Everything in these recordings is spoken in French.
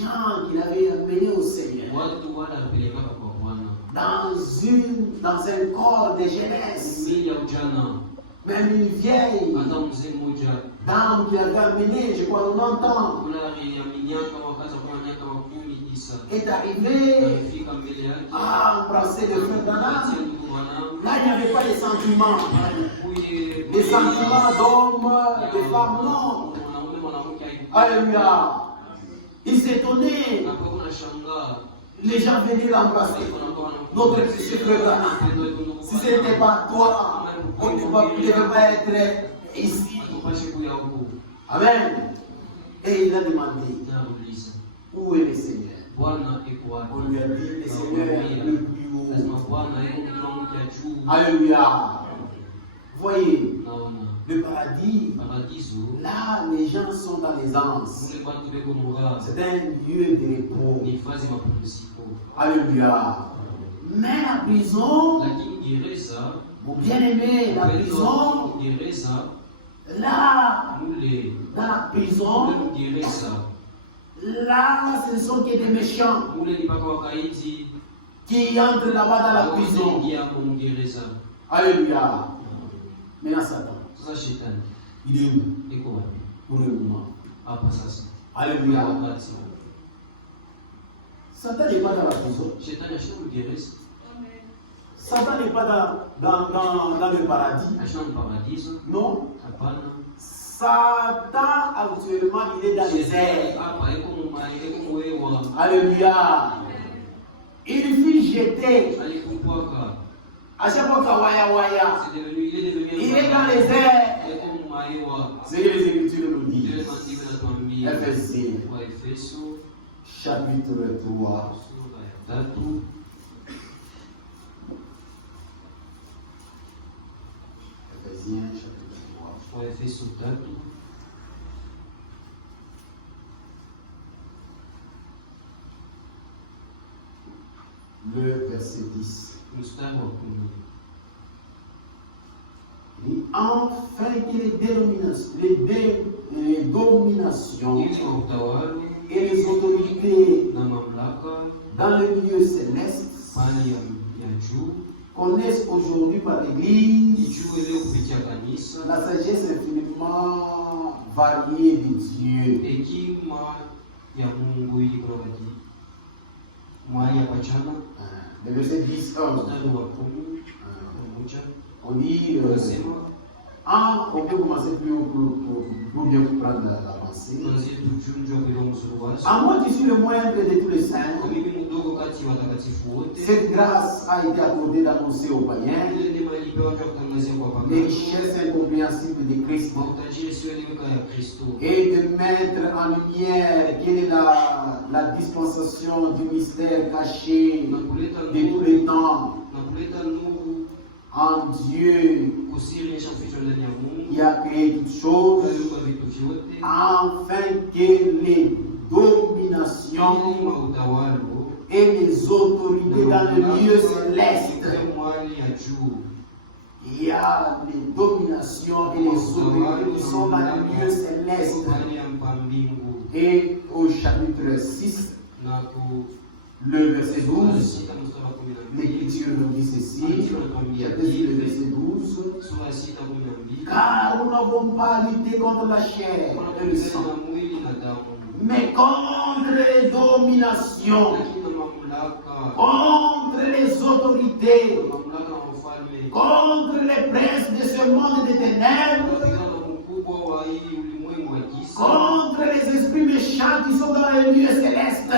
gens qu'il avait amenés au Seigneur. Dans un corps de jeunesse. Même une vieille dame qui avait amené, je crois, 90 ans, est arrivée à embrasser le frère Branham. Là, il n'y avait pas de sentiments. Des sentiments d'hommes, de femmes, non. Alléluia. Il s'étonnait. Les gens venaient l'embrasser. Notre précieux frère Branham. Si ce n'était pas toi, on ne devait pas être ici. Amen. Et il a demandé, où est le Seigneur? On lui a dit, le Seigneur est le plus haut. Alléluia. Voyez, le paradis, là les gens sont dans les anses. C'est un lieu de repos. Alléluia. Mais la prison, mon bien-aimé, la prison, là, dans la prison, là, ce ne sont que des méchants qui entrent là-bas dans la prison. Alléluia. Maintenant, Satan, il est où? Pour le moment. Alléluia. Satan n'est pas dans la prison. Satan n'est pas dans le paradis. Non. Satan, actuellement, il est dans les airs. Alléluia. Il fut jeté. À chaque fois qu'il waya, il est dans les airs. C'est ce que les Écritures nous disent. Ephésiens, chapitre 3. Ephésiens, chapitre 3. Le verset 10. Et enfin que les dominations et les autorités dans le milieu céleste connaissent aujourd'hui par l'Église la sagesse infiniment variée de Dieu. Le verset 10, on dit, on peut commencer plus haut pour bien comprendre la pensée. À moi qui suis le moindre de tous les saints, cette grâce a été accordée d'annoncer aux païens les richesses incompréhensibles de Christ et de mettre en lumière quelle est la dispensation du mystère caché de tous les temps en Dieu qui a créé toutes choses, afin que les dominations et les autorités dans le lieu céleste, il y a les dominations et les autorités qui sont dans le lieu céleste. Et au chapitre 6, le verset 12, l'Écriture nous dit ceci, le verset 12, car nous n'avons pas lutté contre la chair et le sang, mais contre les dominations, contre les autorités, contre les princes de ce monde des ténèbres, contre les esprits méchants qui sont dans les lieux célestes.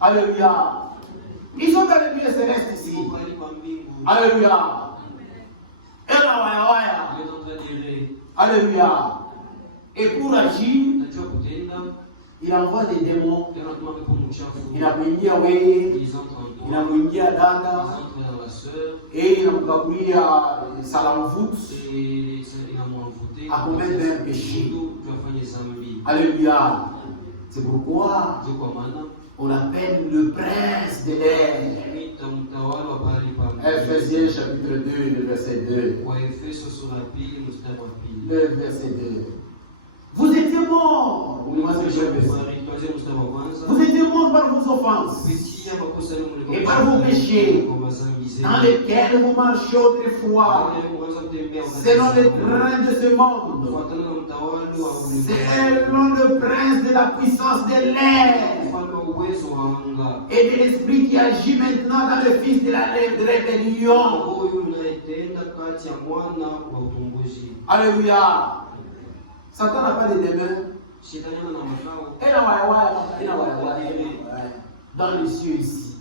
Alléluia. Ils sont dans les lieux célestes ici. Alléluia. Et là, alléluia. Et pour agir, il envoie des démons. Il a mis Yahweh, il a mis Data, et il a pris à Salamvout à commettre un péché. Alléluia. C'est pourquoi on l'appelle le prince de l'air. Ephésiens chapitre 2, le verset 2. Le verset 2. Vous étiez morts Vous étiez morts par vos offenses et par vos péchés, dans lesquels vous marchiez autrefois, selon les trains de ce monde, selon le prince de la puissance de l'air et de l'esprit qui agit maintenant dans le fils de la rébellion. Alléluia. Satan n'a pas de demain. Dans les cieux ici.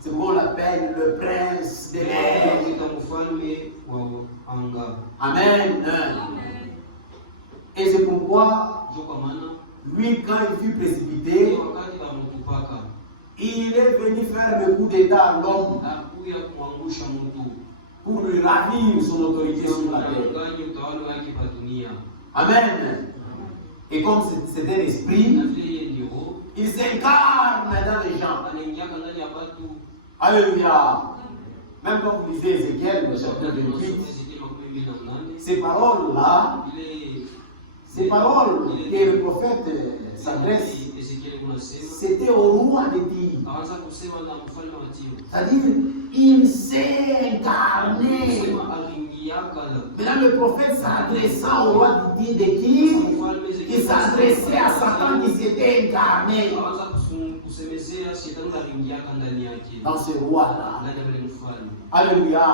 C'est ce qu'on l'appelle le prince de l'air. Amen. Et c'est pourquoi lui, quand il fut précipité, il est venu faire le coup d'état à l'homme pour lui ravir son autorité sur la terre. Amen. Et comme c'est un esprit, il s'incarne dans les gens. Alléluia. Même quand vous lisez Ézéchiel, le chapitre 28, ces paroles-là, ces paroles que le prophète s'adresse, c'était au roi de Tyr. C'est-à-dire, il s'est incarné. Maintenant, le prophète s'adressant au roi de Tyr, il s'adressait à Satan qui s'était incarné. Dans ce roi-là. Alléluia.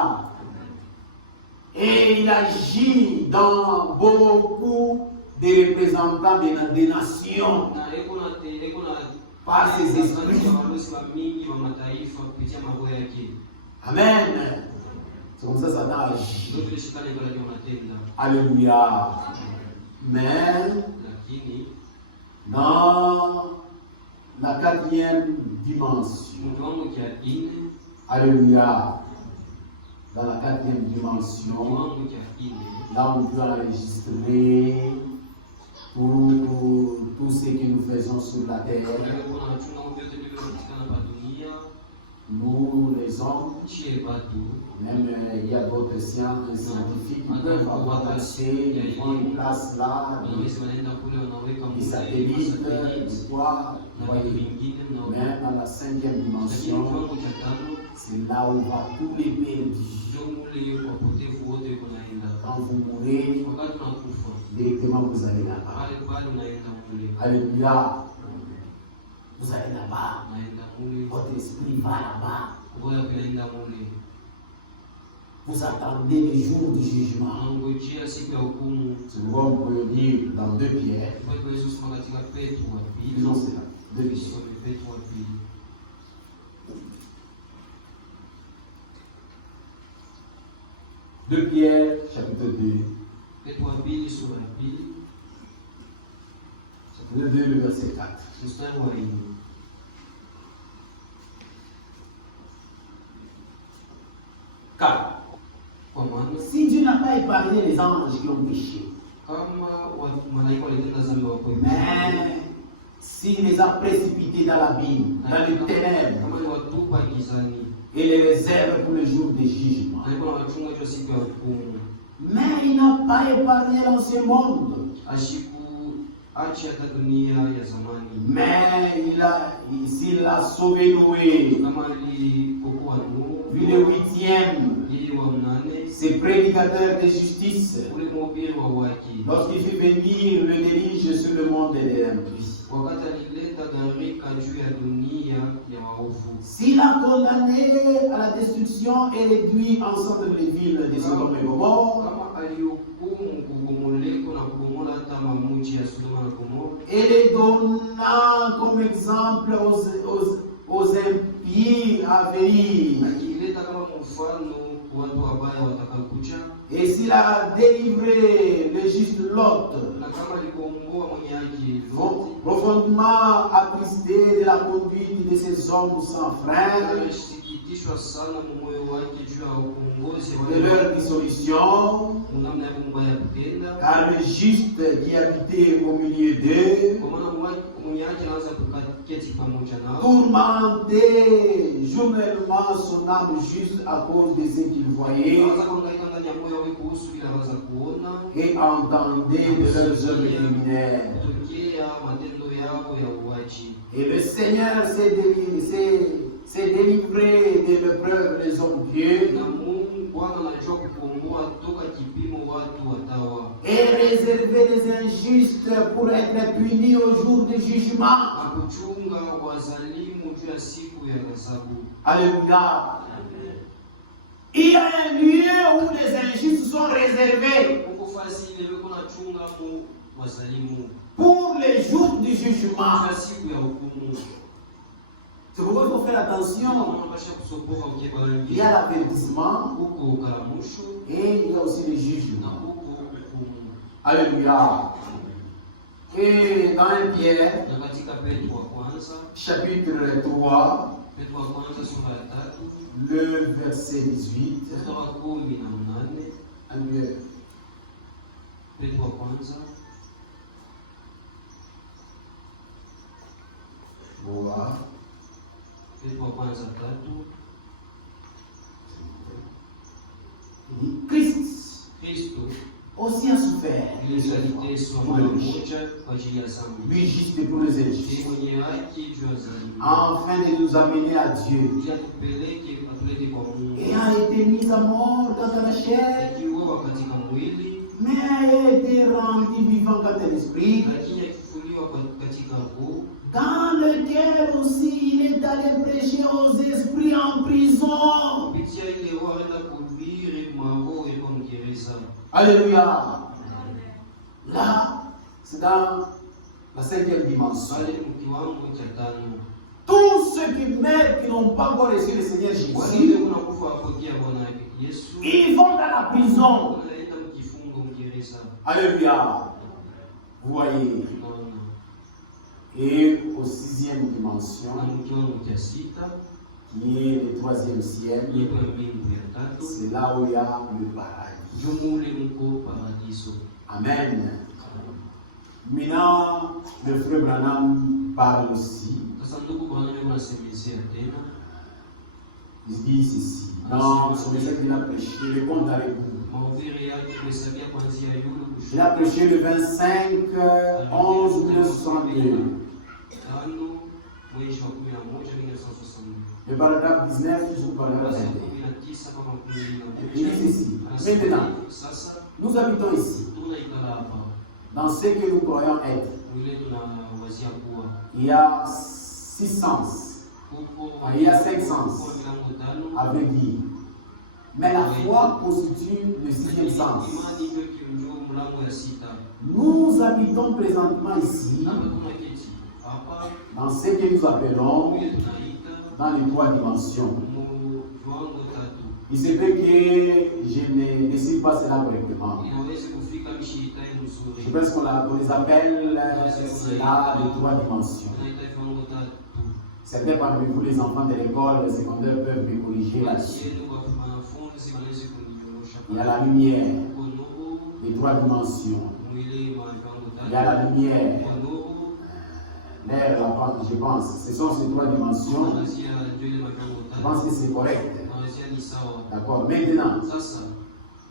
Et il agit dans beaucoup de représentants des nations par ses esprits. Amen. C'est comme ça Satan agit. Alléluia. Mais dans la quatrième dimension, alléluia, dans la quatrième dimension, là on peut enregistrer tout ce que nous faisons sur la terre, nous les hommes, même il y a d'autres scientifiques qui peuvent avoir accès, ils font une place là, des satellites, des quoi, mais dans la cinquième dimension, c'est là où va tous les perdus. Quand vous mourrez, directement vous allez là-bas. Alléluia. Vous allez là-bas. Votre esprit va là-bas. Vous attendez le jour du jugement. C'est pourquoi on peut le dire dans 2 Pierre. Disons cela. 2 Pierre. 2 Pierre, chapitre 2. Chapitre 2, le verset 4. Car si Dieu n'a pas épargné les anges qui ont péché, mais s'il les a précipités dans l'abîme, dans les ténèbres, et les réserve pour le jour des jugements, mais il n'a pas épargné l'ancien monde, mais s'il a sauvé Noé, vu le 8e, ses prédicateurs de justice, lorsqu'il fait venir le déluge sur le monde des impies. S'il a condamné à la destruction et réduit ensemble les villes de Sodome et Gomorrhe, et les donnant comme exemple aux impies à venir. Et s'il a délivré le juste Lot, profondément attristé de la conduite de ces hommes sans frein, de leur dissolution, car le juste qui habitait au milieu d'eux, tourmentait journellement son âme juste à cause de ce qu'il voyait, et entendez de leurs œuvres criminelles. Et le Seigneur s'est délivré de l'épreuve des hommes pieux et réservé les injustes pour être punis au jour du jugement. Alléluia. Il y a un lieu où les injustes sont réservés pour les jours du jugement. C'est pourquoi il faut faire attention. Il y a l'avertissement et il y a aussi le jugement. Alléluia. Et dans 1 Pierre, chapitre 3, le verset 18. Voilà. Christ aussi a souffert pour le péché, lui juste pour les injustes, afin de nous amener à Dieu, et a été mis à mort dans la chair, mais a été rendu vivant dans l'esprit, dans lequel aussi il est allé prêcher aux esprits en prison. Alléluia. Là, c'est dans la 5e dimension. Tous ceux qui meurent, qui n'ont pas encore reçu le Seigneur Jésus, ils vont dans la prison. Alléluia. Vous voyez. Et aux 6e dimension, qui est le 3e ciel, c'est là où il y a le paradis. Amen. Maintenant, le frère Branham parle aussi. Il dit ceci. Dans son message qu'il a prêché, le compte avec vous. Il a prêché le 25 11 1962. Le paragraphe 19 jusqu'au paragraphe 21. Il dit ceci. Maintenant, nous habitons ici, dans ce que nous croyons être. Il y a 6 sens. Il y a 5 sens. À vrai dire. Mais la foi constitue le 6e sens. Nous habitons présentement ici, dans ce que nous appelons dans les 3 dimensions. Il se peut que je ne décide pas cela correctement. Je pense qu'on les appelle cela les 3 dimensions. Certains parmi vous, les enfants de l'école secondaire, peuvent me corriger là-dessus. Il y a la lumière, les 3 dimensions. Il y a la lumière, l'air, la pente, je pense. Ce sont ces 3 dimensions. Je pense que c'est correct. D'accord. Maintenant,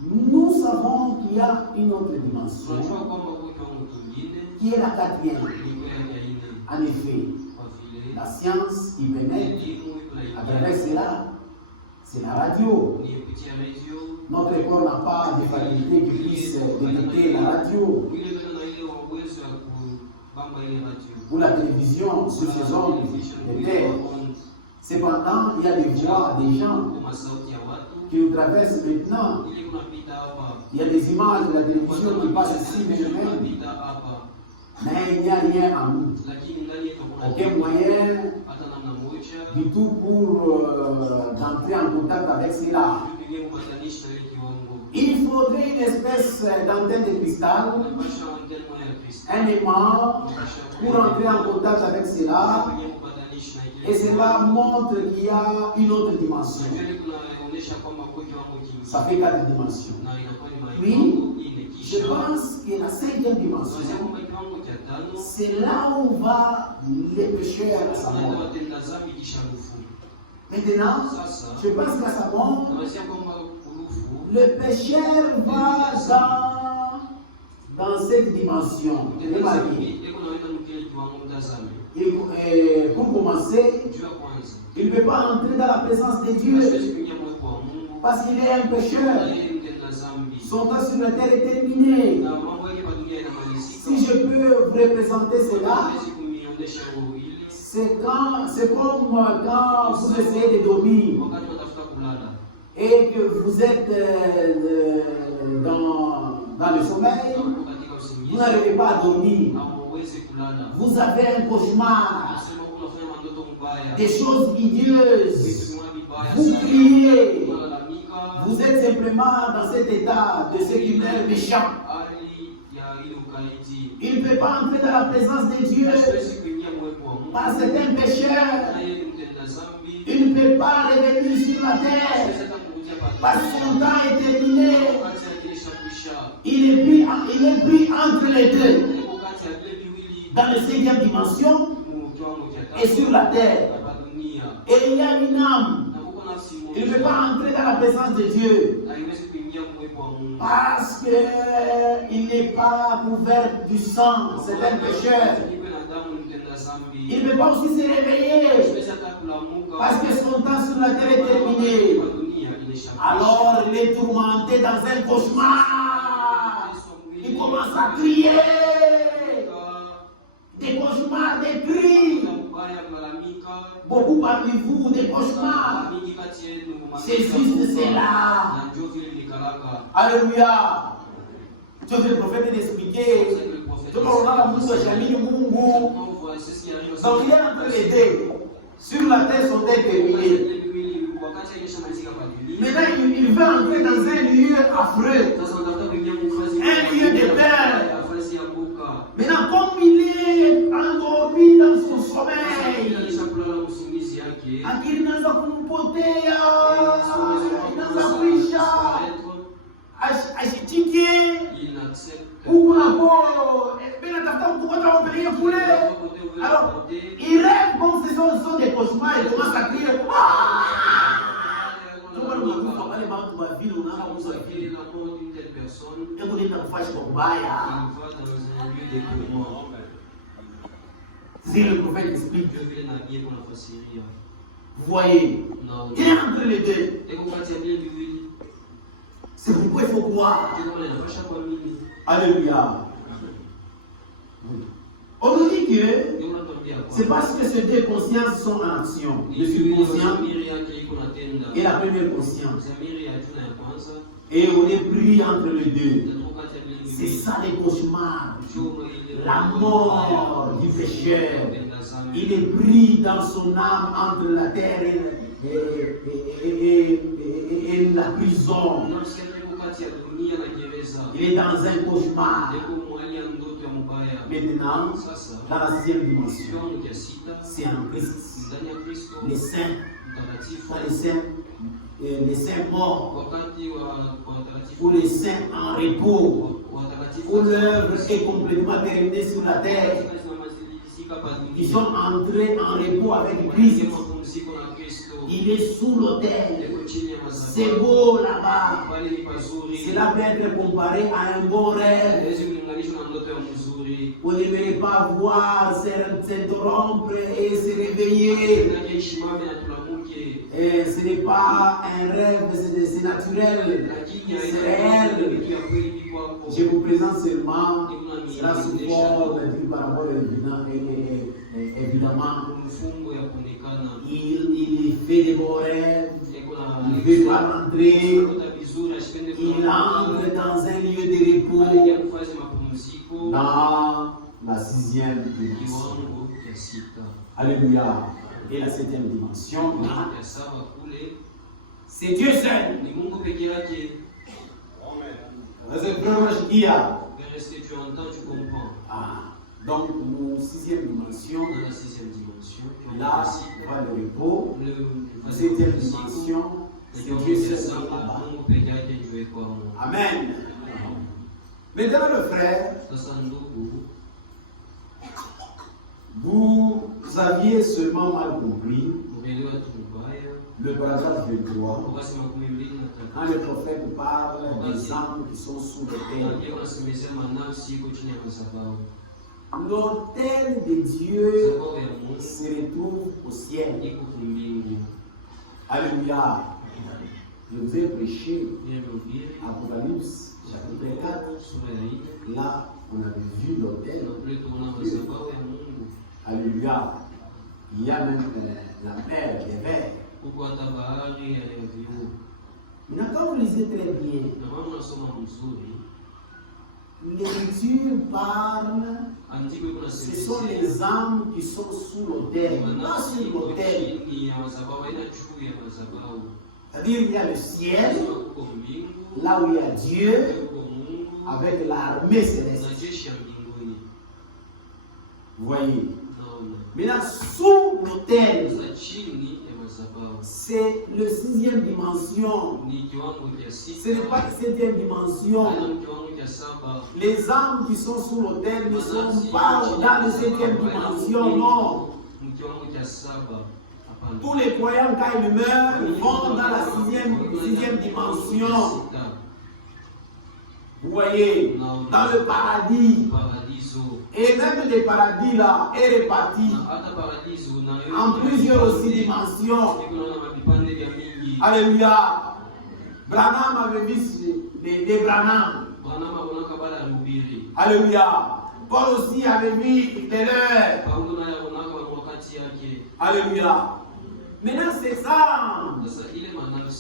nous savons qu'il y a une autre dimension qui est la 4e. En effet, la science y pénètre à travers cela. C'est la radio. Notre corps n'a pas de faculté qui puisse détecter la radio. Ou la télévision sur ces ondes de terre. Cependant, il y a des voix des gens qui nous traversent maintenant. Il y a des images de la télévision qui passent ici même. Mais il n'y a rien en nous. Aucun moyen du tout pour d'entrer en contact avec cela. Il faudrait une espèce d'antenne de cristal, un aimant pour entrer en contact avec cela. Et cela montre qu'il y a une autre dimension. Ça fait 4 dimensions. Puis, je pense que la 5e dimension, c'est là où va les pécheurs à sa mort. Maintenant, je pense qu'à sa mort, le pécheur va dans cette dimension. Pour commencer, il ne peut pas entrer dans la présence de Dieu parce qu'il est un pécheur. Son temps sur la terre est terminé. Si je peux vous représenter cela, c'est comme quand vous essayez de dormir et que vous êtes dans le sommeil, vous n'arrivez pas à dormir. Vous avez un cauchemar, des choses hideeuses, vous criez, vous êtes simplement dans cet état de ce qui est méchant. Il ne peut pas entrer dans la présence de Dieu parce que c'est un pécheur. Il ne peut pas revenir sur la terre parce que son temps est terminé. Il est pris entre les deux, dans la 5e dimension et sur la terre. Et il y a une âme. Il ne peut pas entrer dans la présence de Dieu parce qu'il n'est pas couvert du sang. C'est un pécheur. Il ne peut pas aussi se réveiller parce que son temps sur la terre est terminé. Alors il est tourmenté dans un cauchemar. Il commence à crier. Des cauchemars, des cris. Beaucoup parmi vous, des cauchemars. C'est juste cela. Alléluia. Dieu veut le prophète d'expliquer. Donc il est entre les deux. Sur la terre, son temps est terminé. Maintenant, il veut entrer dans un lieu affreux. Un lieu de peur. Maintenant, comme il est endormi dans son sommeil, akili inaanza kumpotea, inaanza kuisha, ashitike huku nako bila tafuta mkukota wampeleke kule. Alors, il rêve comme ce sont des cauchemars, il commence à crier. Wale watu wa vile unaanza kusafiri na mort d'une telle personne, hebu nenda kufanya kwa mbaya. Si le prophète explique, vous voyez, il est entre les deux. C'est pourquoi il faut croire. Alléluia. On nous dit que c'est parce que ces deux consciences sont en action. Le subconscient et la première conscience. Et on est pris entre les deux. C'est ça les cauchemars. La mort du pécheur. Il est pris dans son âme entre la terre et la prison. Il est dans un cauchemar. Maintenant, dans la 6e dimension, c'est en Christ. Les saints, les saints morts, ou les saints en repos, où l'œuvre est complètement terminée sur la terre. Ils sont entrés en repos avec Christ. Il est sous l'autel. C'est beau là-bas. Cela peut être comparé à un beau rêve. Vous n'aimeriez pas voir s'interrompre et se réveiller. Et ce n'est pas un rêve, c'est naturel. C'est réel. Je vous présente seulement cela sous forme d'une parabole évidemment. Il fait des beaux rêves. Il ne veut pas rentrer. Il entre dans un lieu de repos. Dans la 6e dimension. Alléluia. Et la 7e dimension, c'est Dieu seul. Donc, nous 6e dimension, là, on va le repos. La 7e dimension, c'est Dieu seul. Amen. Mesdames et frères, vous aviez seulement mal compris Le paragraphe 23. Quand le prophète parle des âmes qui sont sous l'autel, l'autel de Dieu se retrouve au ciel. Alléluia. Je vous ai prêché Apocalypse chapitre 4. Là, on avait vu l'autel. Alléluia. Il y a même la mer des vers. Maintenant, quand vous lisez très bien, l'Écriture parle, ce sont les âmes qui sont sous l'autel, pas sur l'autel. C'est-à-dire qu'il y a le ciel, là où il y a Dieu, avec l'armée céleste. Vous voyez? Maintenant, sous l'autel, c'est le 6e dimension. Ce n'est pas la 7e dimension. Les âmes qui sont sous l'autel ne sont pas dans la 7e dimension, non. Tous les croyants, quand ils meurent, vont dans la 6e dimension. Vous voyez, dans le paradis. Et même le paradis là est réparti en plusieurs aussi dimensions. Alléluia. Branham avait vu des Branham. Alléluia. Paul aussi avait vu des leurs. Alléluia. Maintenant c'est ça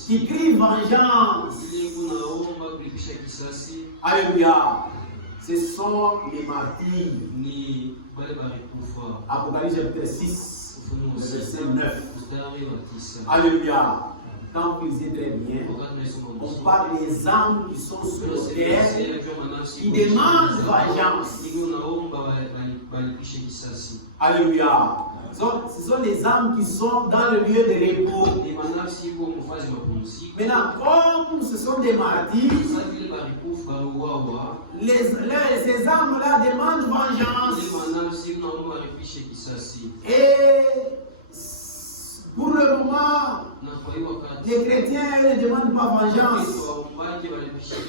qui crie vengeance. Alléluia. Ce sont les martyrs. Apocalypse chapitre 6, verset 9. Alléluia. Quand vous lisez très bien, on parle des âmes qui sont sur le terre, qui demandent vengeance. Alléluia. Ce sont les âmes qui sont dans le lieu de repos. Maintenant, comme ce sont des martyrs, ces âmes-là demandent vengeance. Et pour le moment, les chrétiens ne demandent pas vengeance.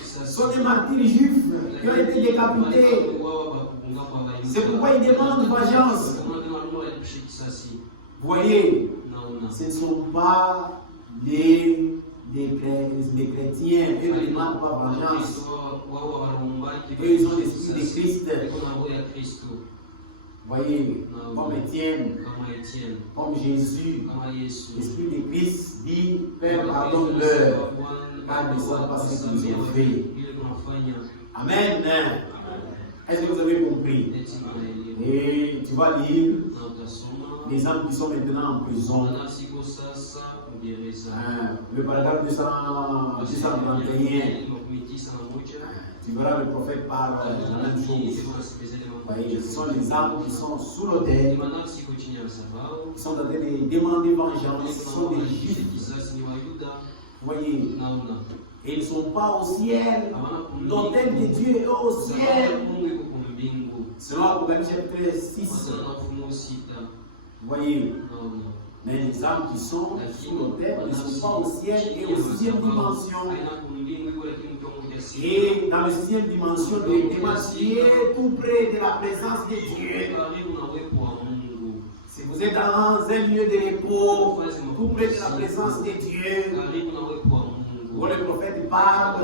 Ce sont des martyrs juifs qui ont été décapités. C'est pourquoi ils demandent vengeance. Vous voyez, ce ne sont pas les chrétiens, eux ne demandent pas vengeance. Eux, ils ont l'esprit de Christ. Vous voyez, comme Étienne, comme Jésus, l'esprit de Christ dit, Père, pardonne-leur, car ils ne savent pas ce qu'ils ont fait. Amen. Est-ce que vous avez compris? Et tu vas lire les âmes qui sont maintenant en prison. Le paragraphe 231, tu verras le prophète parle de la même chose. Voyez, ce sont les âmes qui sont sous l'autel, qui sont en train de demander vengeance, ce sont des juifs. Voyez, et ils ne sont pas au ciel, l'autel de Dieu est au ciel. Selon Apocalypse chapitre 6. Voyez, mais les âmes qui sont sous l'autel ne sont pas au ciel et aux 6e dimension. Et dans la 6e dimension, directement, tu es tout près de la présence de Dieu. Si vous êtes dans un lieu de repos, tout près de la présence de Dieu, où le prophète parle,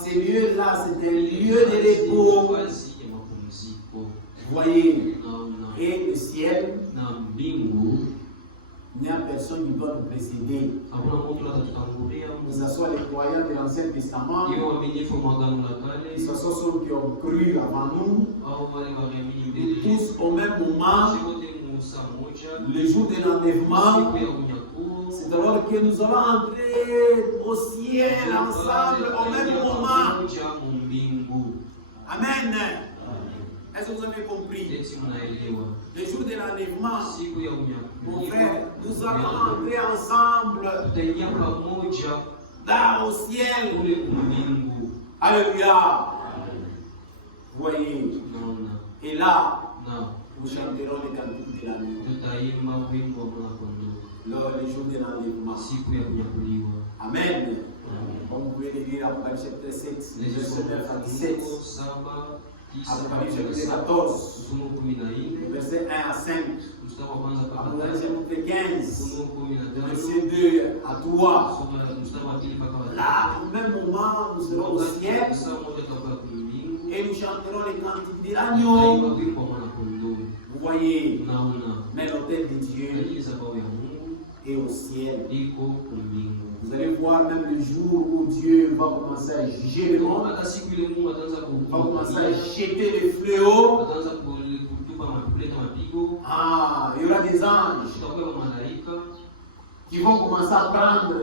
ces lieux-là, c'est un lieu de repos. Vous voyez, et le ciel, il n'y a personne qui doit nous précéder. Que ce soit les croyants de l'Ancien Testament, que ce soit ceux qui ont cru avant nous, tous au même moment, le jour de l'enlèvement, c'est alors que nous allons entrer au ciel ensemble au même moment. Amen. Est-ce que vous avez compris? Le jour de l'enlèvement, mon frère, nous allons entrer ensemble là au ciel. Alléluia. Vous voyez. Et là, nous chanterons les cantiques de la nuit. les jours de l'enlèvement. Amen. Comme vous pouvez le lire à Apocalypse chapitre 7, verset 9 à 17. Apocalypse chapitre 14, verset 1 à 5. Apocalypse chapitre 15, verset 2 à 3. Là, au même moment, nous serons au ciel et nous chanterons les cantiques de l'agneau. Vous voyez, mais l'autel de Dieu est au ciel. Vous allez voir même le jour où Dieu va commencer à juger le monde, va commencer à jeter les fléaux. Il y aura des anges qui vont commencer à prendre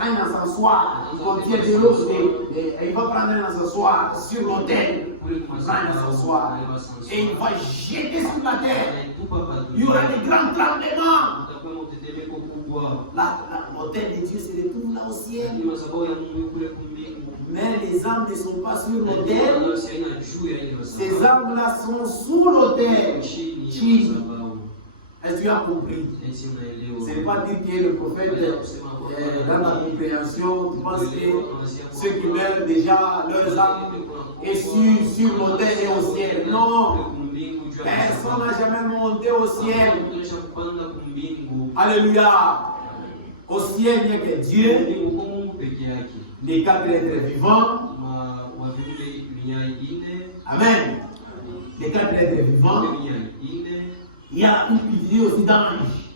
un encensoir qui contient de l'eau, il va prendre un encensoir sur l'autel, et il va jeter sur la terre. Il y aura des grands tremblements. L'autel de Dieu se retrouve là au ciel. Mais les âmes ne sont pas sur l'autel. Ces âmes-là sont sous l'autel. Est-ce que tu as compris? Ce n'est pas dire que le prophète, dans la compréhension, tu penses que ceux qui meurent déjà, leurs âmes est sur l'autel et au ciel. Non, personne n'a jamais monté au ciel. Alléluia. Au ciel, il n'y a que Dieu, les quatre êtres vivants. Amen. Les quatre êtres vivants. Il y a une pitié aussi d'ange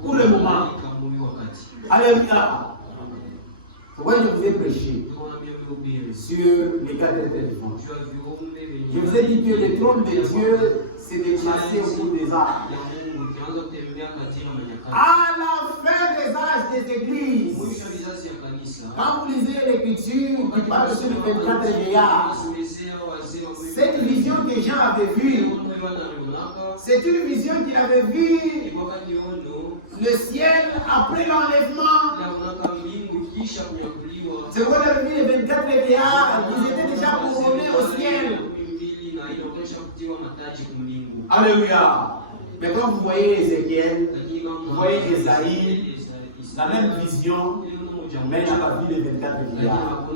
pour le moment. Alléluia. Pourquoi je vous ai prêché sur les quatre êtres vivants? Je vous ai dit que le trône de Dieu s'est déplacé au bout des âges. À la fin des âges des églises, quand vous lisez l'écriture qui parle sur les 24 vieillards, cette vision que Jean avait vue, c'est une vision qu'il avait vue le ciel après l'enlèvement. C'est pourquoi il avait vu les 24 vieillards, ils étaient déjà couronnés au ciel. Alléluia. Mais quand vous voyez Ézéchiel, vous voyez Esaïe, la même vision, mais il n'a pas vu les 24 vieillards.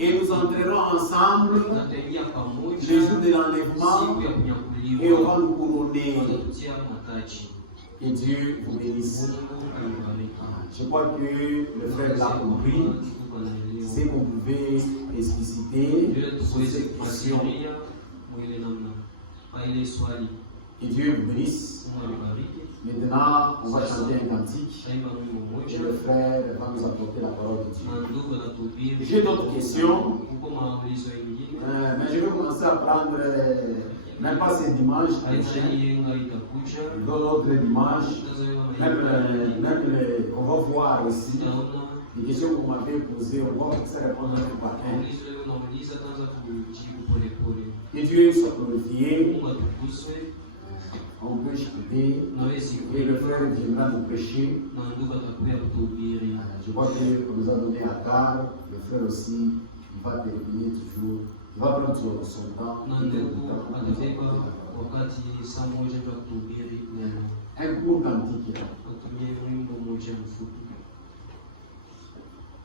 Et nous entrerons ensemble le jour de l'enlèvement et on va nous couronner. Que Dieu vous bénisse. Je crois que le frère l'a compris. Si vous pouvez expliciter sur cette question. Que Dieu vous bénisse. Maintenant, on va chanter un cantique. Et le frère va nous apporter la parole de Dieu. J'ai d'autres questions. Mais je vais commencer à prendre, même pas ces dimanches, d'autres dimanches, même on va voir aussi les questions que vous m'avez posées, on va se répondre un par un. Que Dieu soit glorifié. On peut écouter et le frère viendra nous prêcher. Je crois qu'on nous a donné à part, le frère aussi, il va terminer toujours, il va prendre son temps. Un court cantique.